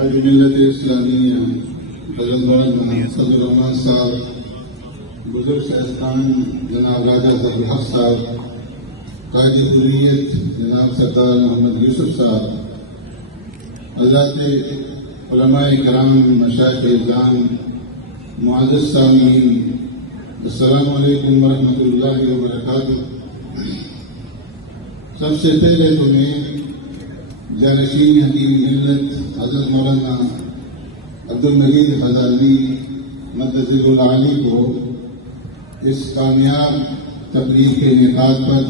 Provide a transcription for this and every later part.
قائد ملت اسلامیہ حضرت صدر الرحمان صاحب، بزرگ شائستان جناب راجہ ظفر الحق صاحب، قائد حریت جناب سردار محمد یوسف صاحب، حضرات علماء کرام، مشائخ اعظام، معزز سامعین، السلام علیکم ورحمۃ اللہ وبرکاتہ۔ سب سے پہلے تو میں جانشین حکیم ملت حضرت مولانا عبدالمجید غزالی مدد العالی کو اس کامیاب تقریب کے انعقاد پر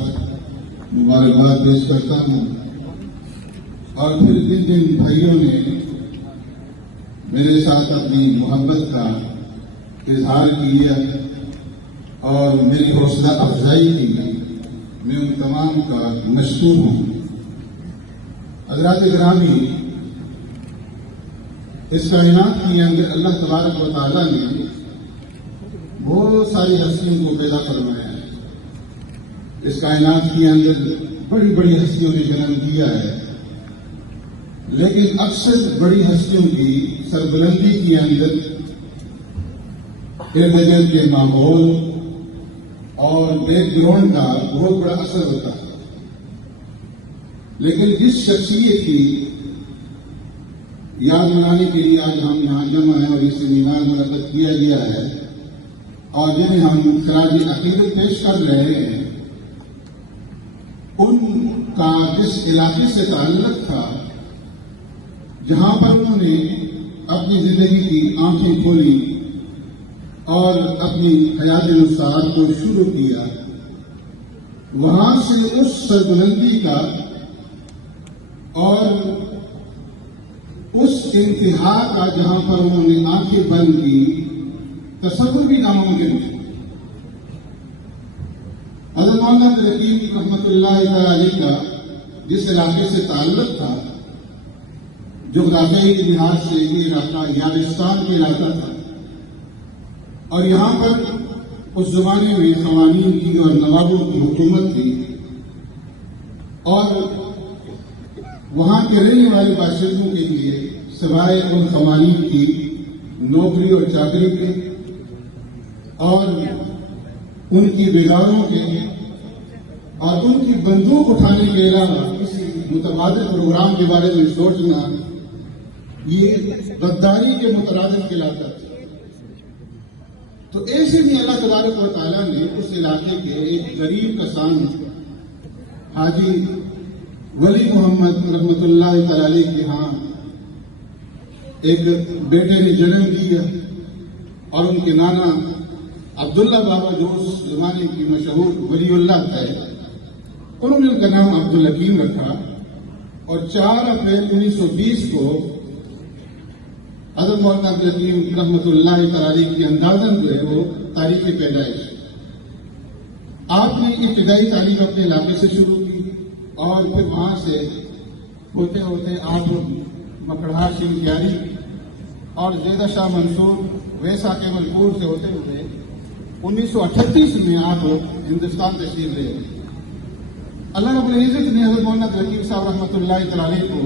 مبارکباد پیش کرتا ہوں، اور پھر جن بھائیوں نے میرے ساتھ اپنی محبت کا اظہار کیا اور میری حوصلہ افزائی کی، میں ان تمام کا مشکور ہوں۔ حضرات گرامی، اس کائنات کے اندر اللہ تبارک و تعالیٰ نے بہت ساری ہستیوں کو پیدا فرمایا ہے۔ اس کائنات کے اندر بڑی بڑی ہستیوں نے جنم دیا ہے، لیکن اکثر بڑی ہستیوں کی سربلندی کے اندر ارد گرد کے ماحول اور بیک گراؤنڈ کا بہت بڑا اثر ہوتا ہے۔ لیکن جس شخصیت کی یاد منانے کے لیے آج ہم یہاں جمع ہیں اور یہ سیمینار منعقد کیا گیا ہے اور جنہیں ہم خراج عقیدت پیش کر رہے ہیں، ان کا جس علاقے سے تعلق تھا جہاں پر انہوں نے اپنی زندگی کی آنکھیں کھولی اور اپنی حیات نفسات کو شروع کیا، وہاں سے اس سربلندی کا اور اس انتہا کا جہاں پر انہوں نے آنکھیں بند کی، تصور بھی ناممکن ہے۔ حضرت مولانا عبدالحکیم رحمۃ اللہ علیہ کا جس علاقے سے تعلق تھا، جغرافیائی لحاظ سے یہ علاقہ یابستان کا علاقہ تھا، اور یہاں پر اس زمانے میں قوانین کی اور نوابوں کی حکومت تھی، اور وہاں کے رہنے والے باشندوں کے لیے سوائے ان قوانین کی نوکری اور چاکری کے اور ان کی بیگاروں کے اور ان کی بندوق اٹھانے کے علاوہ کسی متبادل پروگرام کے بارے میں سوچنا یہ غداری کے مترادف کہلاتا تھا۔ تو ایسے میں اللہ تبارک و تعالیٰ نے اس علاقے کے ایک غریب کسان حاجی ولی محمد رحمۃ اللہ تعالی کے ہاں ایک بیٹے نے جنم دیا، اور ان کے نانا عبداللہ بابا جو اس زمانے کی مشہور ولی اللہ تھے، انہوں نے ان کا نام عبدالحکیم رکھا، اور 4 اپریل 1920 کو حضرت مولانا عبدالحکیم رحمۃ اللہ تعالی کی اندازن جو ہے وہ تاریخ پیدائش۔ آپ نے ابتدائی تعلیم اپنے علاقے سے شروع کی، اور پھر وہاں سے ہوتے ہوتے آپ مکڑہار سنگھیاری اور زیدہ شاہ منصور ویسا کے ملپور سے ہوتے ہوئے 1938 میں آپ ہندوستان تشریف لے گئے۔ اللہ رب العزت نے حضرت مولانا عبدالحکیم صاحب رحمۃ اللہ تعالی کو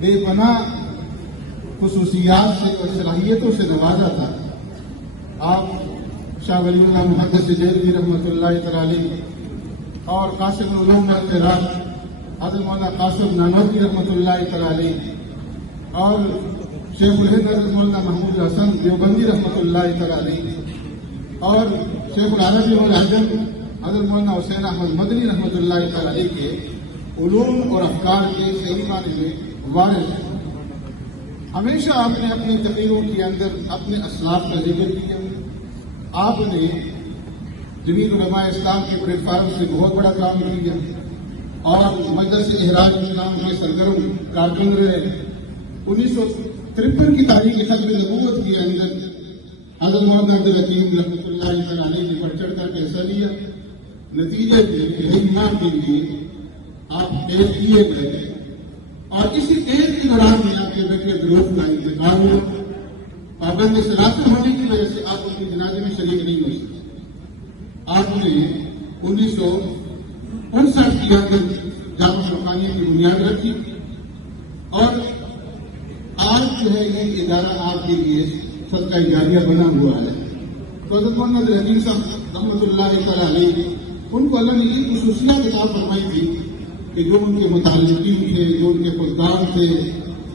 بے پناہ خصوصیات سے اور صلاحیتوں سے نوازا تھا۔ آپ شاہ ولی اللہ محدث دہلوی رحمۃ اللہ تعالی اور قاسم العلوم والقراء حضرت مولانا قاسم نانوتوی رحمۃ اللہ تعالی اور شیخ الہند حضرت مولانا محمود حسن دیوبندی رحمۃ اللہ تعالی اور شیخ العربی والعجم حضرت مولانا حسین احمد مدنی رحمۃ اللہ تعالی کے علوم اور افکار کے صحیح معنی میں وارث ہیں۔ ہمیشہ آپ نے اپنی تقریروں کے اندر اپنے اسلاف کا ذکر کیا۔ آپ نے جمیع علماء اسلام کے پلیٹ فارم سے بہت بڑا کام کیا، اور مجلس احراج اسلام کے سرگرم کارکن رہے۔ 1953 کی تاریخ ختم نبوت کے اندر حضرت مولانا عبدالحکیم رحمۃ اللہ علیہ نے بڑھ چڑھ کر حصہ لیا۔ نتیجے میں کے لیے آپ قید کیے گئے، اور اسی قید کے دوران میں آپ کے بیٹے گروپ کا انتقال ہوا۔ پابند سلاسل ہونے کی وجہ سے آپ ان کے جنازے میں شریک نہیں ہو سکتے۔ آپ نے 1959 کے اندر جامع فرقانیہ کی بنیاد رکھی، اور آج جو ہے یہ ادارہ آپ کے لیے صدقہ جاریہ بنا ہوا ہے. تو حضرت مولانا عبدالحکیم صاحب رحمۃ اللہ تعالیٰ علیہ ان کو اللہ نے یہ خصوصیات عطا فرمائی تھی کہ جو ان کے متعلقین تھے، جو ان کے خدام تھے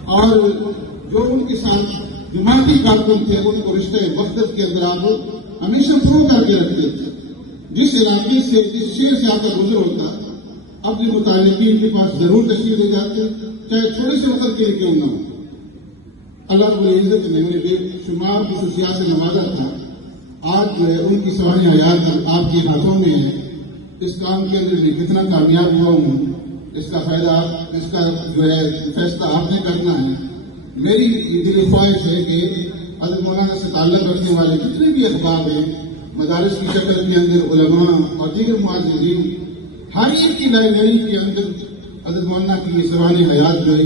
اور جو ان کے ساتھ جماعتی کارکن تھے، ان کو رشتے وحدت کے اندر آپ ہمیشہ پرو کر کے رکھتے تھے. جس علاقے سے جس شہر سے آپ کا گزر ہوتا اپنے متعلقین کے پاس ضرور تشریف لے جاتے، چاہے تھوڑے سے وقت کے لیے کیوں نہ ہو. اللہ رب العزت نے میرے بے شمار خصوصیات سے نوازا تھا. آج جو ہے ان کی سوانح حیات آپ کے ہاتھوں میں ہے. اس کام کے اندر میں کتنا کامیاب ہوا ہوں، اس کا فائدہ اس کا جو ہے فیصلہ آپ نے کرنا ہے. میری دلی خواہش ہے کہ حضرت مولانا سے تعلق رکھنے والے جتنے بھی احباب ہیں، مدارس کی شکل کے اندر علماء اور دیگر معززین، ہر ایک کی لائبریری کے اندر حضرت مولانا کی یہ سوانح حیات جو ہے